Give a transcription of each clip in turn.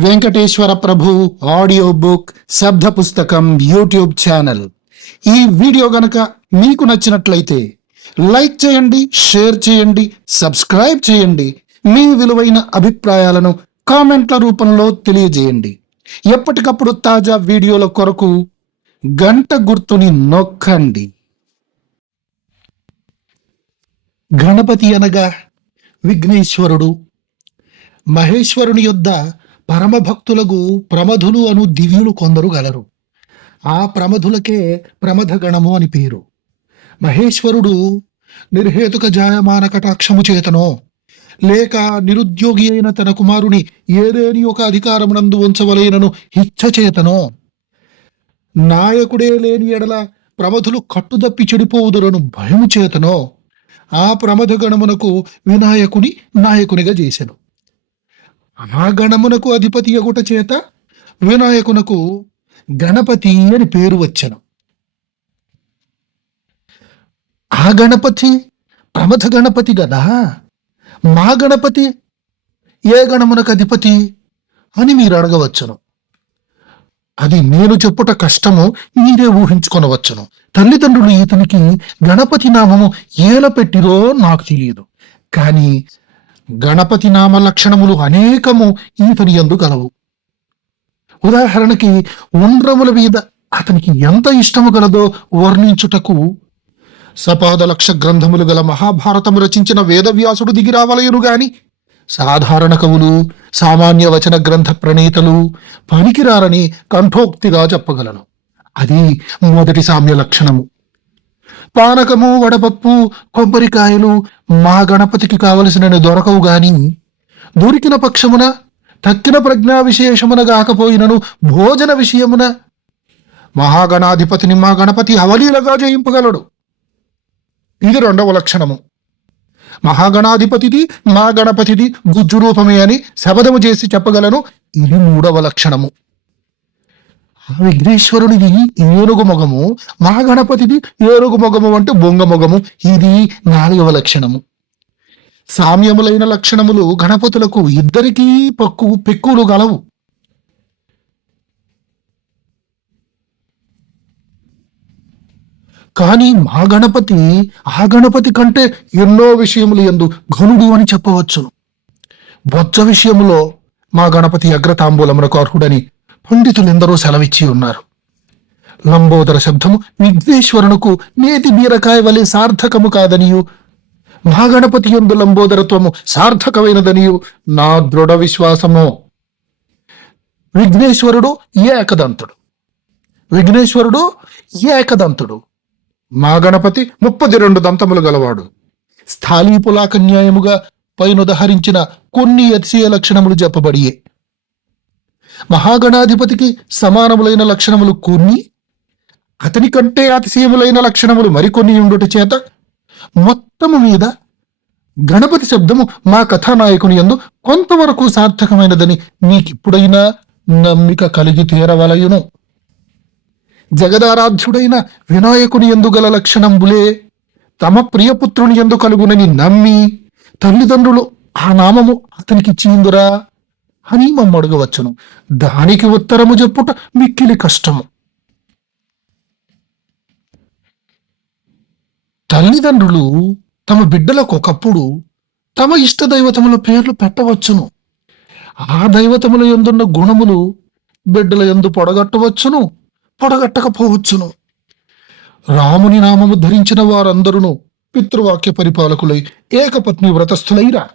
వెంకటేశ్వర ప్రభు audio book శబ్ద పుస్తకం YouTube channel. ఈ వీడియో గనక మీకు నచ్చినట్లయితే లైక్ చేయండి షేర్ చేయండి సబ్స్క్రైబ్ చేయండి. మీ విలువైన అభిప్రాయాలను కామెంట్ల రూపంలో తెలియజేయండి. ఎప్పటికప్పుడు తాజా వీడియోల కొరకు గంట గుర్తుని నొక్కండి. గణపతి అనగా విఘ్నేశ్వరుడు. మహేశ్వరుని యొద్ద పరమభక్తులకు ప్రమధులు అను దివ్యులు కొందరు గలరు. ఆ ప్రమధులకే ప్రమధగణము అని పేరు. మహేశ్వరుడు నిర్హేతుక జాయమాన కటాక్షము చేతనో లేక నిరుద్యోగి అయిన తన కుమారుని ఏదేని ఒక అధికారమునందు ఉంచవలైనను హిచ్చచేతనో నాయకుడే లేని ఎడల ప్రమధులు కట్టుదప్పి చెడిపోవుదురను భయము చేతనో ఆ ప్రమధగణమునకు వినాయకుని నాయకునిగా చేశాను ఆ గణమునకు అధిపతి ఎగుట చేత వినాయకునకు గణపతి అని పేరు వచ్చను. ఆ గణపతి ప్రమథ గణపతి గదా? మా గణపతి ఏ గణమునకు అధిపతి అని మీరు అడగవచ్చును. అది నేను చెప్పుట కష్టము మీరే ఊహించుకొనవచ్చును. తల్లిదండ్రులు ఇతనికి గణపతి నామము ఏల పెట్టిరో నాకు తెలియదు. కానీ గణపతి నామ లక్షణములు అనేకము ఈతని యందు గలవు. ఉదాహరణకి ఉండ్రముల మీద అతనికి ఎంత ఇష్టము గలదో వర్ణించుటకు సపాద లక్ష గ్రంథములు గల మహాభారతము రచించిన వేదవ్యాసుడు దిగిరావలయును గాని సాధారణ కవులు సామాన్య వచన గ్రంథ ప్రణేతలు పనికిరారని కంఠోక్తిగా చెప్పగలను. అది మొదటి సామ్య లక్షణము. పానకము వడపప్పు కొబ్బరికాయలు మా గణపతికి కావలసిన దొరకవు గాని దొరికిన పక్షమున తక్కిన ప్రజ్ఞా విశేషమున గాకపోయినను భోజన విషయమున మహాగణాధిపతిని మా గణపతి అవలీలగా జయింపగలడు. ఇది రెండవ లక్షణము. మహాగణాధిపతిది మా గణపతిది గుజ్జు రూపమే అని శబదము చేసి చెప్పగలను. ఇది మూడవ లక్షణము. విఘ్నేశ్వరుడిది ఏనుగు మొగము మా గణపతిది ఏనుగు మొగము అంటే బొంగ మొగము ఇది నాలుగవ లక్షణము. సామ్యములైన లక్షణములు గణపతులకు ఇద్దరికీ పక్కు పెక్కులు గలవు. కానీ మా గణపతి ఆ గణపతి కంటే ఎన్నో విషయములు ఎందు ఘనుడు అని చెప్పవచ్చును. బొచ్చ విషయములో మా గణపతి అగ్రతాంబూలమునకు అర్హుడని పండితులెందరో సెలవిచ్చి ఉన్నారు. లంబోదర శబ్దము విఘ్నేశ్వరునకు నేతి బీరకాయ వలె సార్థకము కాదనియు. మహాగణపతి ఎందు లంబోదరత్వము సార్థకమైనదనియు. నా దృఢ విశ్వాసము. విఘ్నేశ్వరుడు ఏకదంతుడు. విఘ్నేశ్వరుడు ఏకదంతుడు. మా గణపతి ముప్పది రెండు దంతములు గలవాడు. స్థాళీపులాక న్యాయముగా పైనుదహరించిన కొన్ని అతిశయ లక్షణములు చెప్పబడియే. మహాగణాధిపతికి సమానములైన లక్షణములు కొన్ని అతని కంటే అతిశయములైన లక్షణములు మరికొన్ని ఉండుట చేత మొత్తము మీద గణపతి శబ్దము మా కథానాయకుని యందు కొంతవరకు సార్థకమైనదని నీకిప్పుడైనా నమ్మిక కలిగి తీరవలయును. జగదారాధ్యుడైన వినాయకుని ఎందు గల లక్షణంబులే తమ ప్రియపుత్రుని ఎందు కలుగునని నమ్మి తల్లిదండ్రులు ఆ నామము అతనికి అని మమ్మడగవచ్చును దానికి ఉత్తరము చెప్పుట మిక్కిలి కష్టము. తల్లిదండ్రులు తమ బిడ్డలకు ఒకప్పుడు తమ ఇష్ట దైవతముల పేర్లు పెట్టవచ్చును. ఆ దైవతముల ఎందున్న గుణములు బిడ్డల ఎందు పొడగట్టవచ్చును పొడగట్టకపోవచ్చును. రాముని నామము ధరించిన వారందరూ పితృవాక్య పరిపాలకులై ఏకపత్ని వ్రతస్థులైరా.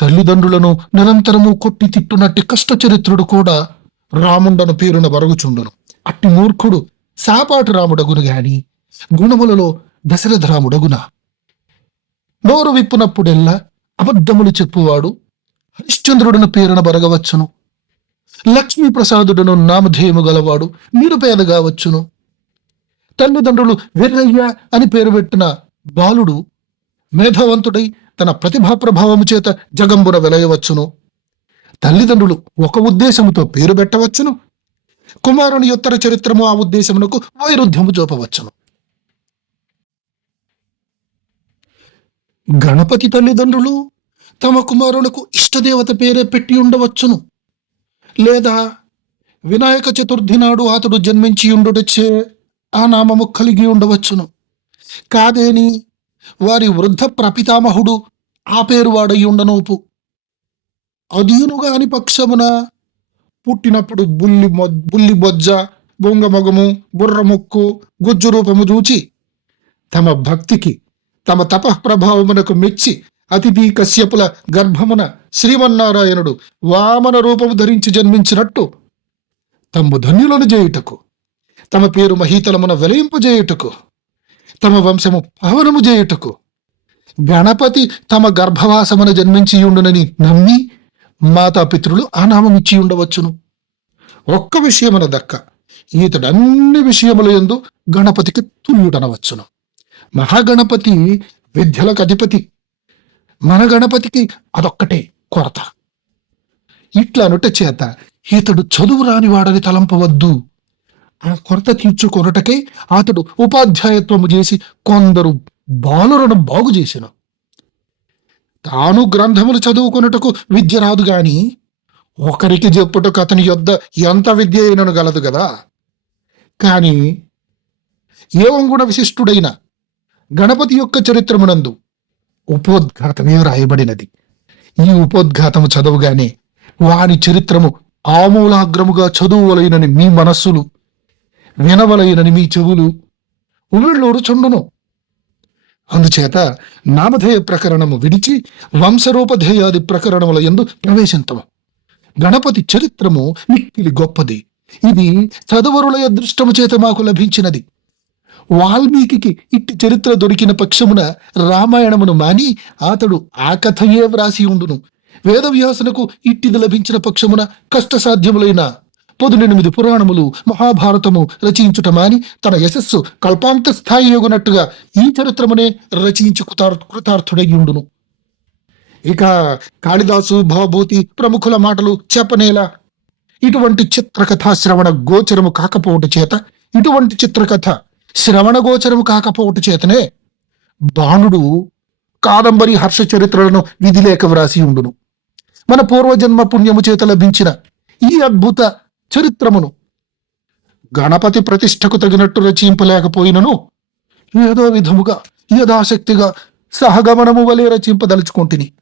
తల్లిదండ్రులను నిరంతరము కొట్టి తిట్టునట్టి కష్టచరిత్రుడు కూడా రాముండను పేరున బరుగుచుండును. అట్టి మూర్ఖుడు సాపాటు రాముడగును గాని గుణములలో దశరథ రాముడగున. నోరు విప్పునప్పుడెల్లా అబద్ధములు చెప్పువాడు హరిశ్చంద్రుడిని పేరున బరగవచ్చును. లక్ష్మీప్రసాదుడును నామధేయము గలవాడు నిరుపేదగా వచ్చును. తల్లిదండ్రులు వెర్రయ్య అని పేరు పెట్టిన బాలుడు మేధావంతుడై తన ప్రతిభా ప్రభావము చేత జగంబున వెలయవచ్చును. తల్లిదండ్రులు ఒక ఉద్దేశముతో పేరు పెట్టవచ్చును. కుమారుని ఉత్తర చరిత్రము ఆ ఉద్దేశమునకు వైరుధ్యము చూపవచ్చును గణపతి తల్లిదండ్రులు తమ కుమారులకు ఇష్టదేవత పేరే పెట్టి ఉండవచ్చును. లేదా వినాయక చతుర్థి నాడు అతడు జన్మించి ఉండుటచ్చే ఆ నామము కలిగి ఉండవచ్చును. కాదేని వారి వృద్ధ ప్రపితామహుడు ఆ పేరు వాడై అదీనుగాని పక్షమున పుట్టినప్పుడు బుల్లి బుల్లి బొజ్జ బొంగమొగము బుర్రముక్కు గుజ్జు రూపము చూచి తమ భక్తికి తమ తపఃప్రభావమునకు మెచ్చి అతిథి కశ్యపుల గర్భమున శ్రీమన్నారాయణుడు వామన రూపము ధరించి జన్మించినట్టు తమ్ము ధన్యులను చేయుటకు తమ పేరు మహీతలమున వెలయింపజేయుటకు తమ వంశము పవనము చేయుటకు గణపతి తమ గర్భవాసమును జన్మించియుండునని నమ్మి మాతాపితృలు ఆ నామం ఉండవచ్చును ఒక్క విషయమున దక్క ఈతడు అన్ని విషయముల యందు గణపతికి తుల్యుడనవచ్చును. మహాగణపతి విద్యలకు అధిపతి మన గణపతికి అదొక్కటే కొరత. ఇట్లా అనుట చేత ఇతడు చదువు రాని వాడని తలంపవద్దు. ఆ కొరత తీర్చుకొనుటకై అతడు ఉపాధ్యాయత్వము చేసి కొందరు బాలులను బాగు చేసిన. తాను గ్రంథములు చదువుకొనుటకు విద్య రాదు గాని ఒకరికి చెప్పుటకు అతని యొద్ద ఎంత విద్య అయినను గలదు కదా కానీ ఏవంగుణ విశిష్టుడైన గణపతి యొక్క చరిత్రమునందు ఉపోద్ఘాతమే రాయబడినది ఈ ఉపోద్ఘాతము చదువుగానే వాని చరిత్రము ఆమూలాగ్రముగా చదువులైనని మీ మనస్సులు వినవలయనని మీ చెవులు ఉమిళ్ళూరుచుండును అందుచేత నామధేయ ప్రకరణము విడిచి వంశరూపధేయాది ప్రకరణముల ఎందు ప్రవేశింతము. గణపతి చరిత్రము మిక్కిలి గొప్పది. ఇది చదువరుల అదృష్టము చేత మాకు లభించినది. వాల్మీకి ఇట్టి చరిత్ర దొరికిన పక్షమున రామాయణమును మాని అతడు ఆ కథయే వ్రాసి ఉండును. వేదవ్యాసునకు ఇట్టిది లభించిన పక్షమున కష్టసాధ్యములైన పదునెనిమిది పురాణములు మహాభారతము రచయించుటమాని తన యశస్సు కల్పాంత స్థాయి యోగునట్టుగా ఈ చరిత్రమునే రచయించి కృతార్ కృతార్థుడై ఇక కాళిదాసు భవభూతి ప్రముఖుల మాటలు చెప్పనేలా. ఇటువంటి చిత్రకథ శ్రవణ గోచరము కాకపోవట చేత ఇటువంటి చిత్రకథ శ్రవణ గోచరము కాకపోవట చేతనే బాణుడు కాదంబరి హర్ష చరిత్రలను విధిలేక వ్రాసి ఉండును మన పూర్వజన్మ పుణ్యము చేత లభించిన ఈ అద్భుత చరిత్రమును. గణపతి ప్రతిష్టకు తగినట్టు రచింపలేకపోయినను. ఏదో విధముగా యథాశక్తిగా సహగమనము వలె రచింపదలుచుకుంటుని.